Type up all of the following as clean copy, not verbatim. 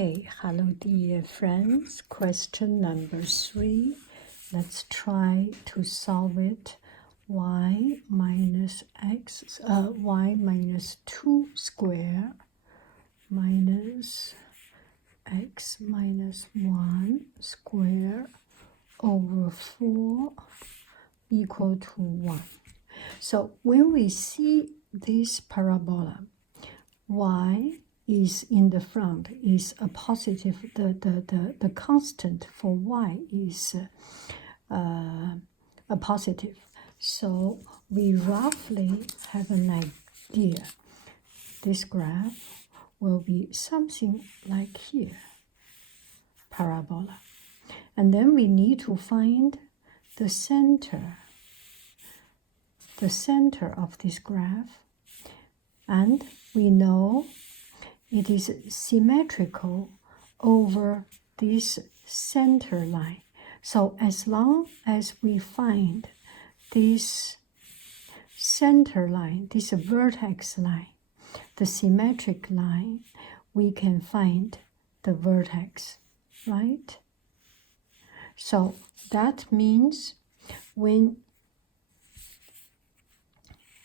Okay, hello dear friends. Question number 3. Let's try to solve it. Y minus 2 square minus x minus 1 square over 4 equal to 1. So when we see this parabola, y is in the front, is a positive, the constant for y is a positive. So we roughly have an idea. This graph will be something like here, parabola. And then we need to find the center of this graph. And we know it is symmetrical over this center line. So as long as we find this center line, this vertex line, the symmetric line, we can find the vertex, right? So that means when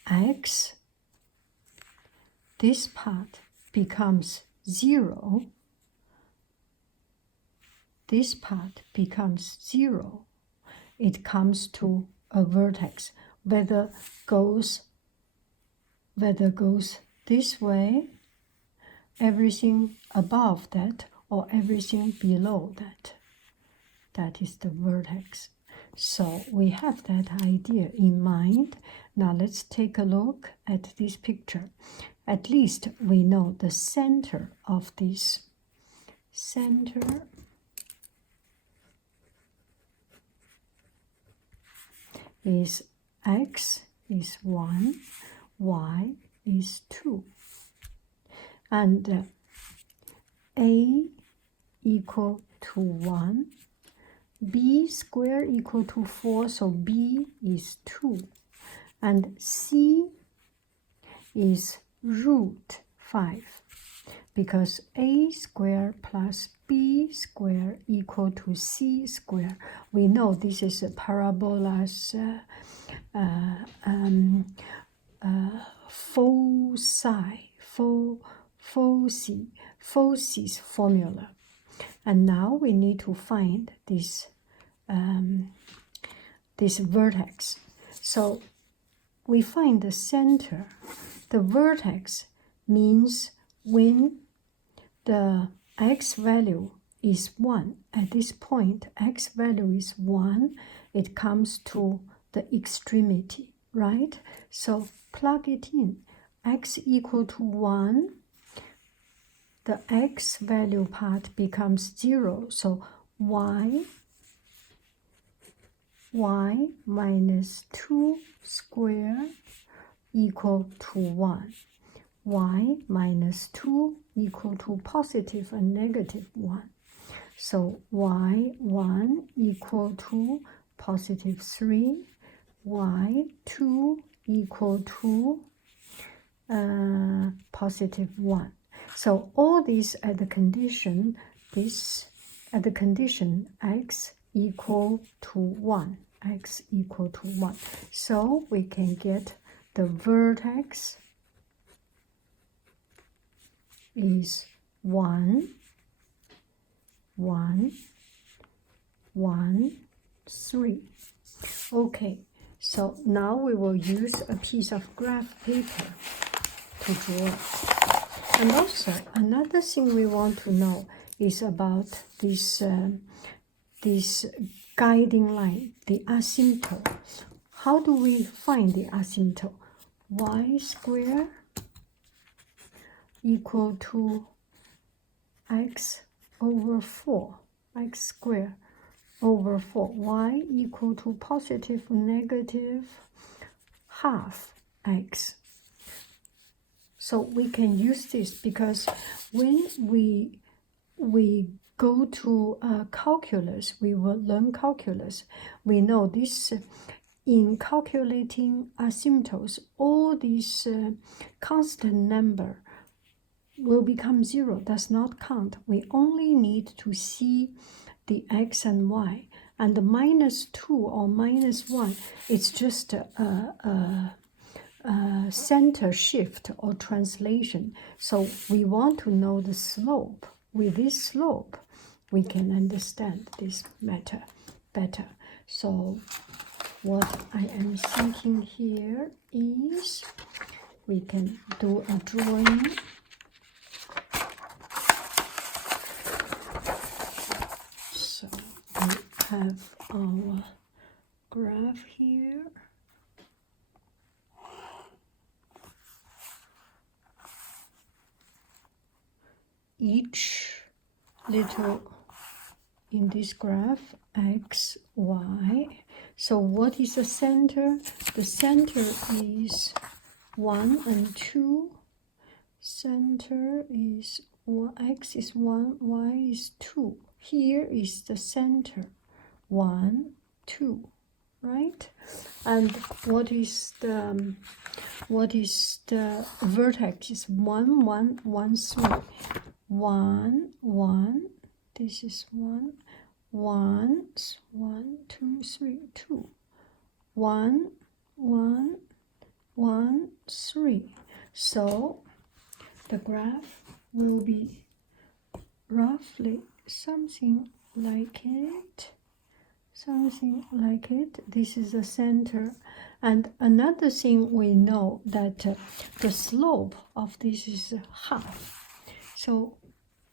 x, this part, becomes 0, this part becomes 0, it comes to a vertex, whether goes this way, everything above that, or everything below that. That is the vertex. So we have that idea in mind. Now let's take a look at this picture. At least we know the center of this. Center is x is 1, y is 2. And a equal to 1, b squared equal to 4, so b is 2. And c is root 5, because a squared plus b squared equal to c squared. We know this is a parabola's foci's formula. And now we need to find this this vertex. So we find the center. The vertex means when the x value is 1, at this point x value is 1, it comes to the extremity, right? So plug it in. X equal to 1, the x value part becomes 0, so y minus 2 squared equal to 1. Y minus 2 equal to positive and negative 1. So y1 equal to positive 3, y2 equal to positive 1. So all these at the condition, x equal to 1, x equal to 1. So we can get the vertex is 1, 1, 1, 3. Okay, so now we will use a piece of graph paper to draw. And also another thing we want to know is about this this guiding line, the asymptote. How do we find the asymptote? Y squared equal to x over 4, x squared over 4, y equal to positive negative half x. So we can use this because when we go to calculus, we will learn calculus. We know this in calculating asymptotes, all these constant number will become 0, does not count. We only need to see the x and y. And the -2 or -1, it's just a center shift or translation. So we want to know the slope. With this slope, we can understand this matter better. So what I am thinking here is we can do a drawing. So we have our graph here. Each little in this graph, x, y. So what is the center? The center is 1 and 2. Center is x is 1, y is 2. Here is the center, 1, 2, right? And what is the vertex? Is 1, 1, 1, 3. 1, 1. This is 1. 1, 1, 2, 3, 2. 1, 1, 1, 3. So the graph will be roughly something like it. Something like it. This is the center. And another thing we know that the slope of this is half. So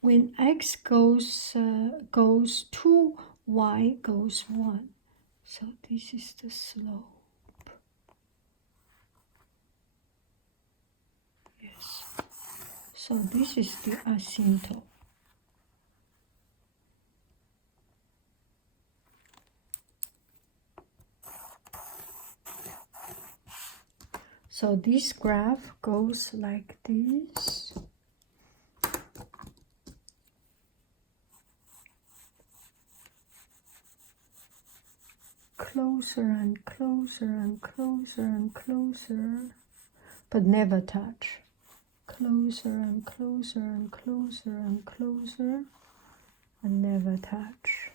when x goes 2, y goes 1. So this is the slope. Yes. So this is the asymptote. So this graph goes like this. Closer and closer and closer and closer, but never touch. Closer and closer and closer and closer, and never touch.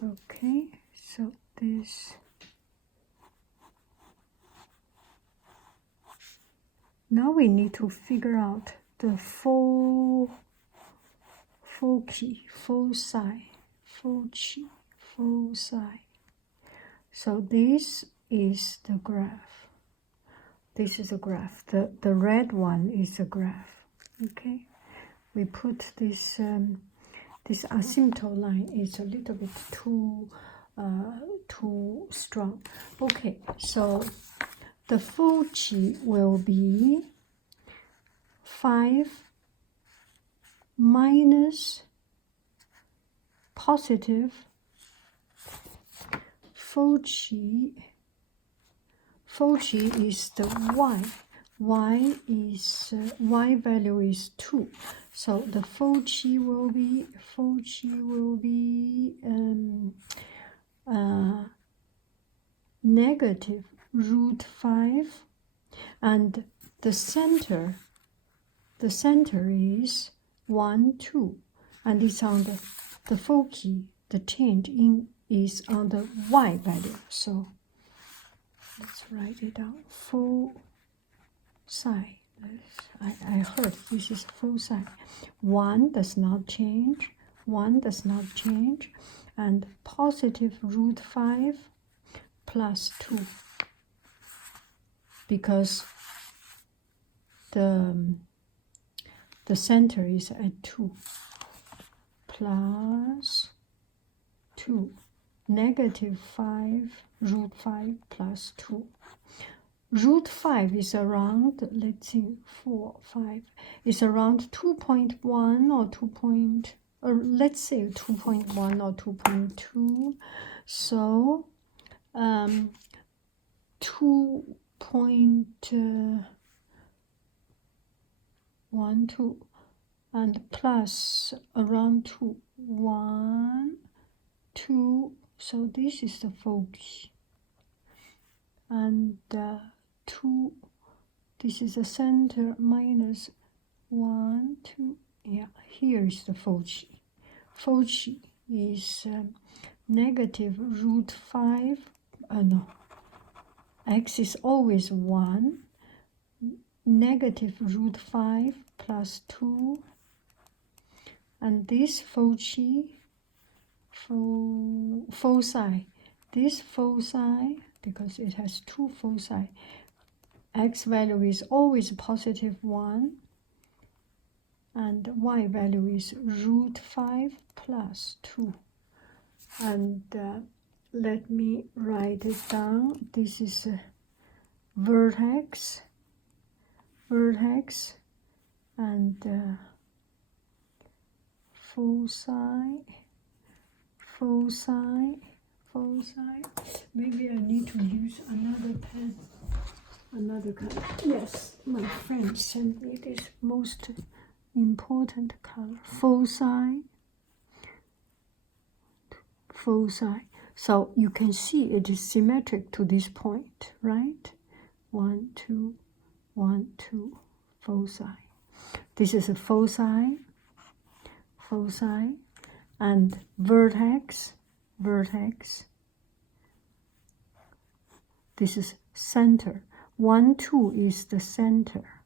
Okay, so this. Now we need to figure out the foci, foci. So this is the graph. This is a graph. The red one is a graph. Okay, we put this this asymptote line is a little bit too strong. Okay, so the foci will be 5 minus positive foci is the y. Y is y value is 2. So the foci will be negative √5, and the center is 1, 2, and it's on the foci. The change in is on the y value. So let's write it down. Foci. I heard this is foci. 1 does not change. 1 does not change, and positive √5 plus 2, because the center is at 2, plus 2, negative 5 √5 plus 2. √5 is around, let's see, 4, 5, is around 2.1 or 2. Let's say 2.1 or 2.2. So 2.12 and plus around 2, 1, 2. So this is the foci, and 2. This is the center minus 1, 2, yeah, here is the foci. Foci is negative root 5, no, x is always 1, negative root 5 plus 2, and this foci, foci, this foci, because it has two foci, x value is always positive 1, and y value is root 5 plus 2. And let me write it down. This is vertex, and foci. Maybe I need to use another pen, another color. Yes, my friend sent me this most important color, foci. So you can see it is symmetric to this point, right? 1, 2, 1, 2, foci. This is a foci, and vertex. This is center. 1, 2 is the center.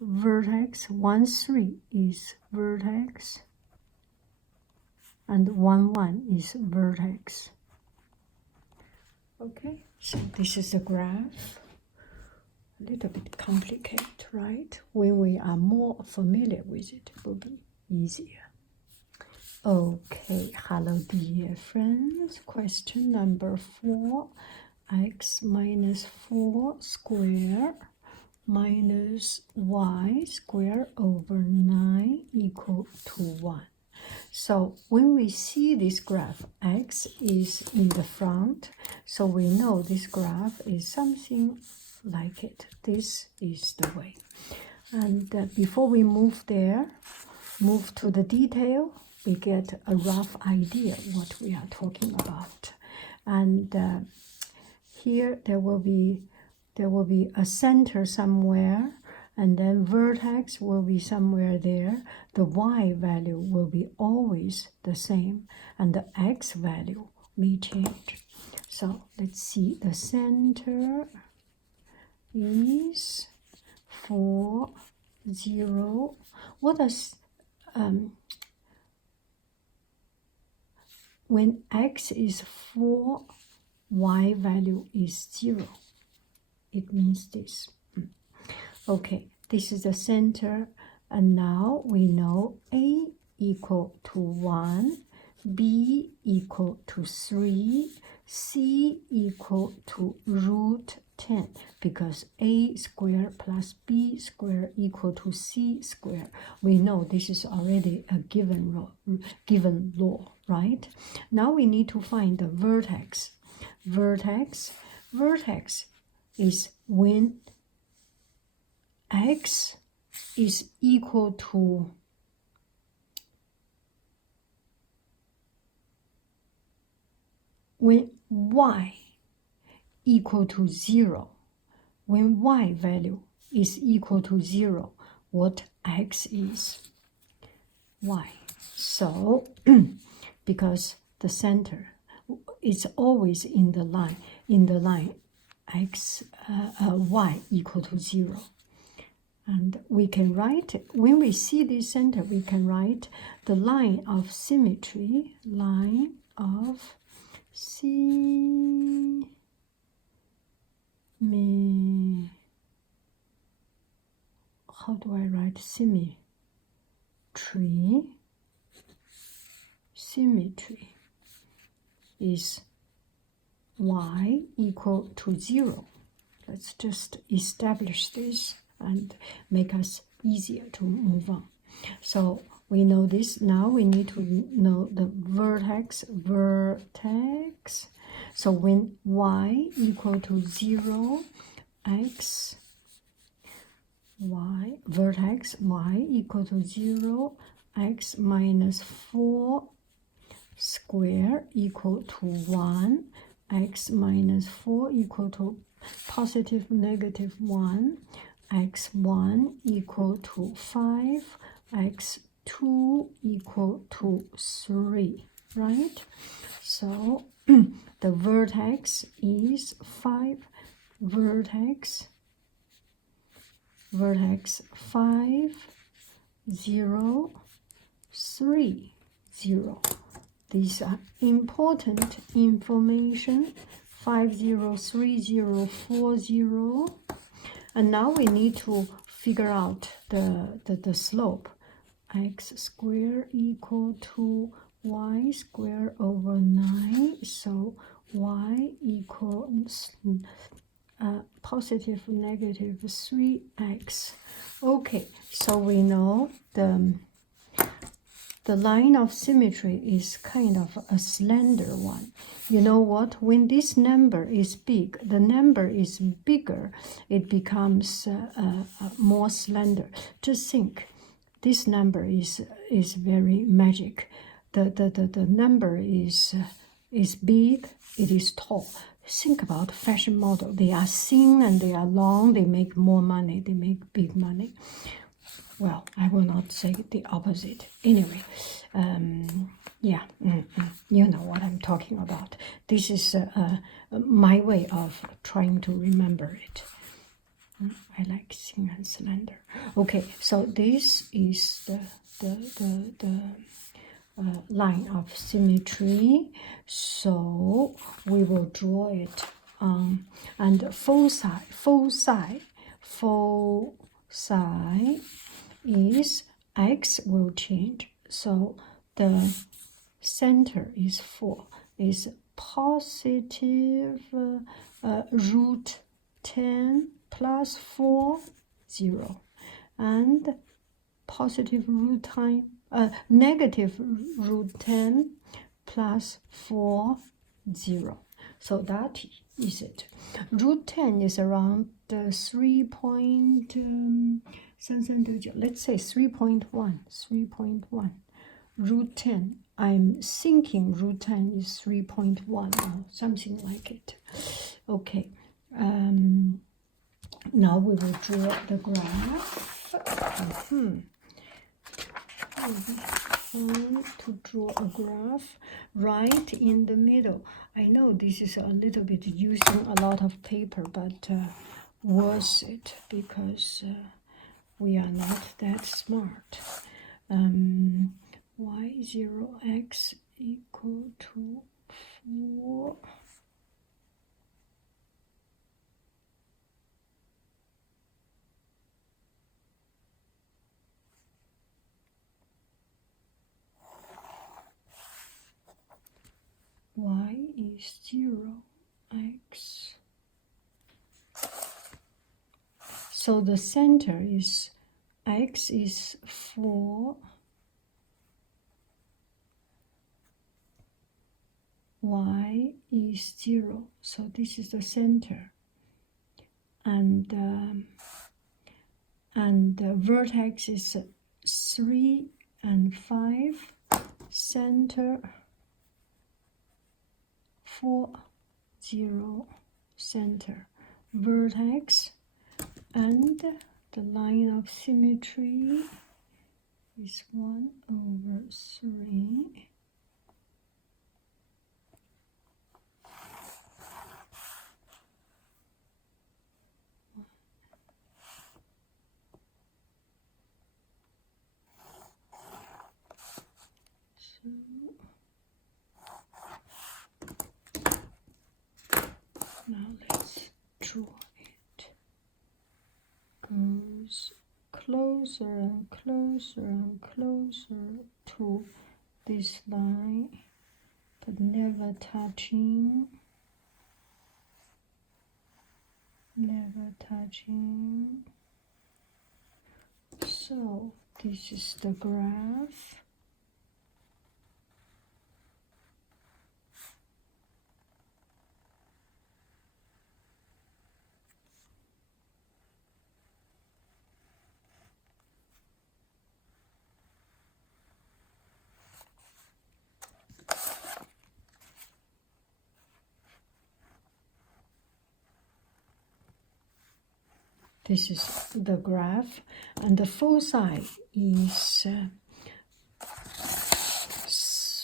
Vertex, 1, 3 is vertex, and 1, 1 is vertex. Okay, so this is the graph. A little bit complicated, right? When we are more familiar with it, it will be easier. Okay, hello dear friends. Question number 4. X minus 4 square minus y square over 9 equal to 1. So when we see this graph, x is in the front, so we know this graph is something like it. This is the way. And before we move to the detail, we get a rough idea what we are talking about. And here there will be a center somewhere, and then vertex will be somewhere there. The y value will be always the same, and the x value may change. So let's see, the center is 4, 0. What does when x is 4, y value is 0? It means this. Okay, this is the center, and now we know a equal to 1, b equal to 3, c equal to root 10, because a squared plus b squared equal to c squared. We know this is already a given law, right? Now we need to find the vertex. Vertex is when x is equal to when y equal to 0, when y value is equal to 0, what x is? Y. So because the center is always in the line x y equal to 0. And we can write, when we see this center, we can write the line of symmetry, how do I write symmetry? Symmetry is y equal to 0. Let's just establish this and make us easier to move on. So we know this. Now we need to know the vertex. So when y equal to 0, vertex y equal to 0, x minus 4 square equal to 1, x minus 4 equal to positive negative 1, x1 equal to 5, x2 equal to 3, right? So the vertex is 5, vertex 5, 0, 3, 0. These are important information. 5, 0, 3, 0, 4, 0. And now we need to figure out the slope. X squared equal to y squared over 9. So y equals positive negative 3x. Okay, so we know the line of symmetry is kind of a slender one. You know what? When this number is big, the number is bigger, it becomes more slender. Just think, this number is very magic. The number is big, it is tall. Think about fashion model. They are thin and they are long, they make more money, they make big money. Well, I will not say the opposite. Anyway, yeah, you know what I'm talking about. This is my way of trying to remember it. I like thin and slender. Okay, so this is the line of symmetry. So we will draw it and foci is x will change. So the center is 4, is positive root 10 plus 4, 0. And positive root time, negative root 10 plus 4, 0. So that is it. Root 10 is around 3.33, let's say 3.1. Root 10, I'm thinking root 10 is 3.1 or something like it. Okay, now we will draw the graph. To draw a graph right in the middle. I know this is a little bit using a lot of paper, but worth it because we are not that smart. Y0x equal to 4. Y is 0, x. So the center is, x is 4, y is 0. So this is the center. And the vertex is 3 and 5, center 4, 0, center, vertex, and the line of symmetry is 1 over 3. Now let's draw it. Goes closer and closer and closer to this line, but never touching. Never touching. So this is the graph. This is the graph, and the foci is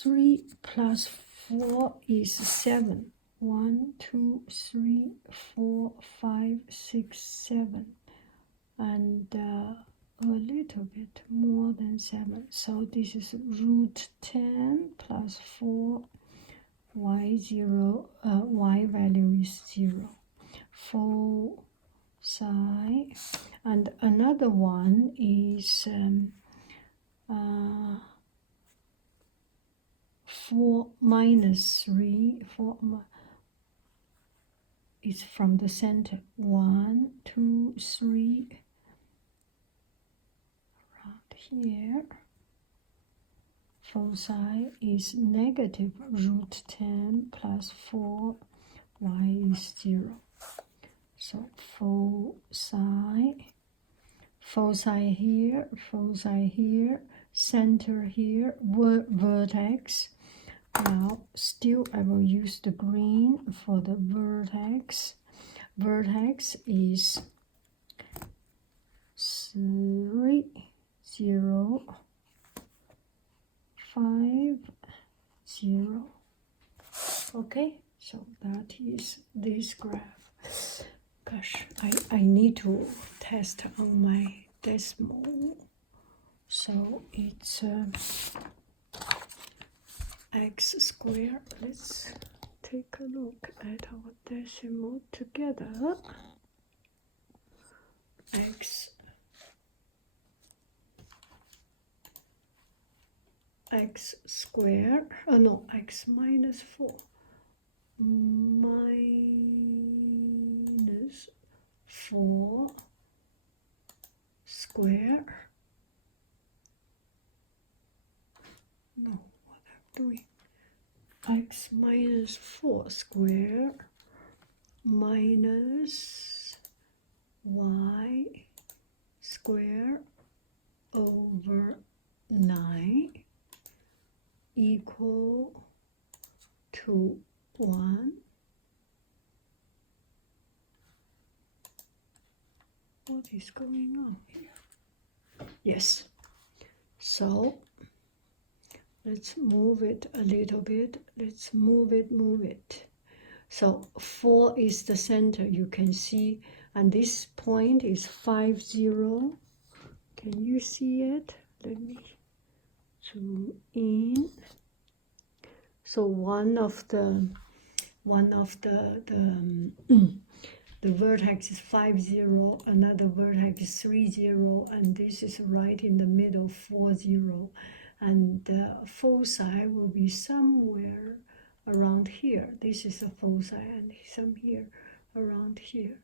3 plus 4 is 7. 1, 2, 3, 4, 5, 6, 7, and a little bit more than 7. So this is root 10 plus 4, y0, y value is 0. Foci, and another one is 4 minus 3, 4 is from the center. 1, 2, 3, around here. Foci is negative root 10 plus 4, y is 0. So foci here, center here, vertex. Now, still I will use the green for the vertex. Vertex is 3, 0, 5, 0. Okay, so that is this graph. Gosh, I need to test on my decimal. So it's x squared. Let's take a look at our decimal together. X squared, x minus 4 minus 4 square. No, what I'm doing. X minus 4 square minus y square over 9 equal to 1. What is going on here? Yes. So let's move it a little bit. Let's move it. So 4 is the center, you can see, and this point is 5, 0. Can you see it? Let me zoom in. So one of the the vertex is 5, 0, another vertex is 3, 0, and this is right in the middle, 4, 0. And the foci will be somewhere around here. This is a foci, and some here, around here.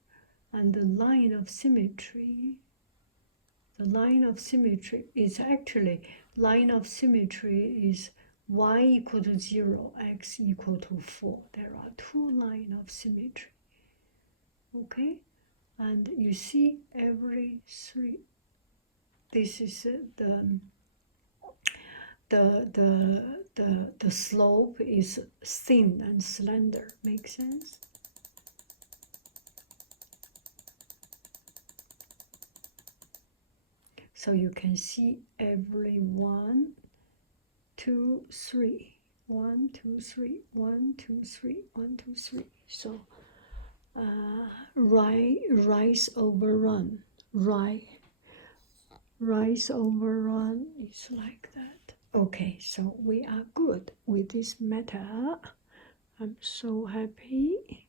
And the line of symmetry is actually, line of symmetry is y equal to 0, x equal to 4. There are two lines of symmetry. Okay, and you see every 3. This is the slope is thin and slender. Make sense? So you can see every 1, 2, 3, 1, 2, 3, 1, 2, 3, 1, 2, 3. So rise over run. Rise over run is like that. Okay, so we are good with this method. I'm so happy.